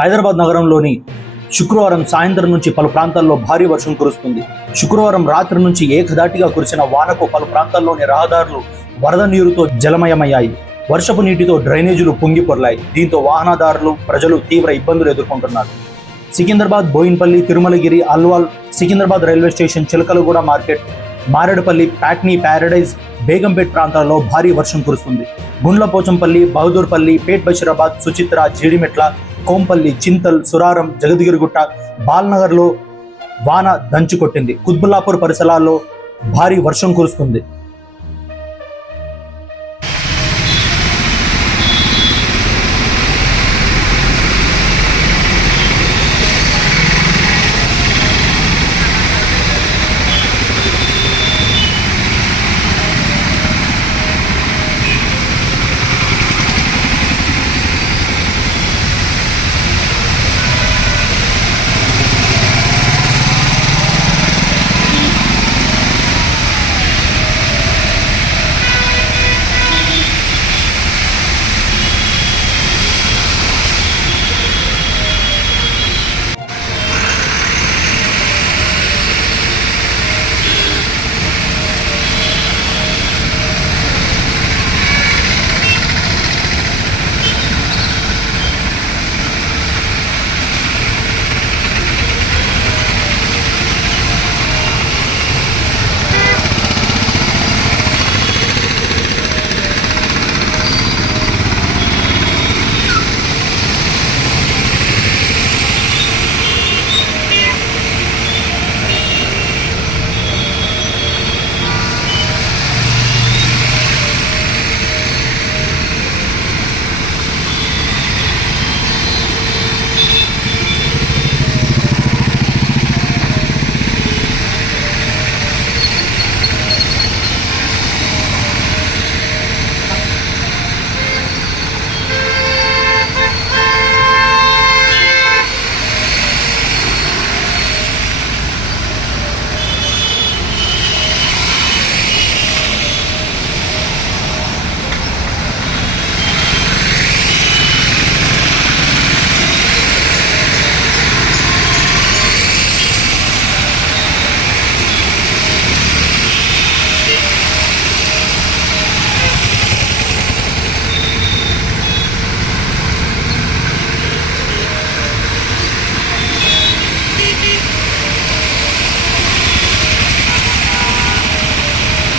హైదరాబాద్ నగరంలోని శుక్రవారం సాయంత్రం నుంచి పలు ప్రాంతాల్లో భారీ వర్షం కురుస్తుంది. శుక్రవారం రాత్రి నుంచి ఏకధాటిగా కురిసిన వానకు పలు ప్రాంతాల్లోని రహదారులు వరద నీరుతో జలమయమయ్యాయి. వర్షపు నీటితో డ్రైనేజీలు పొంగి పొర్లాయి. దీంతో వాహనదారులు, ప్రజలు తీవ్ర ఇబ్బందులు ఎదుర్కొంటున్నారు. Secunderabad, Boinpally, Tirumalagiri, Alwal, Secunderabad railway station, Chilkalguda market, Marredpally, Patny, Paradise, Begumpet ప్రాంతాల్లో భారీ వర్షం కురుస్తుంది. గుండ్లపోచంపల్లి, బహదూర్పల్లి, పేట్ బషీరాబాద్, సుచిత్ర, జీడిమెట్ల, కోంపల్లి, చింతల్, సురారం, జగద్గిరిగుట్ట, బాల్నగర్లో వాన దంచుకొట్టింది. కుత్బుల్లాపూర్ పరిసరాల్లో భారీ వర్షం కురుస్తుంది.